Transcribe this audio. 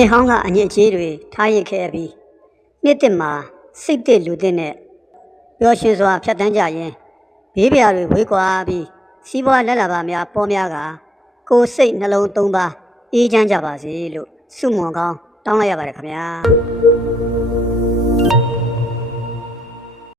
နှစ်ဟောင်းကအညစ်အကြေးတွေထားရစ်ခဲ့ပြီးနှစ်တစ်မှာစိတ်တစ်လူတစ်နဲ့ပျော်ရွှင်စွာဖြတ်တန်းကြရင်ဘေးပြာတွေဝေးကွာပြီးစီးပွားလက်လာပါများပေါ်များကကိုယ်စိတ်နှလုံးသုံးပါအေးချမ်းကြပါစေလို့ဆုမွန်ကောင်းတောင်းလိုက်ရပါတယ်ခင်ဗျာ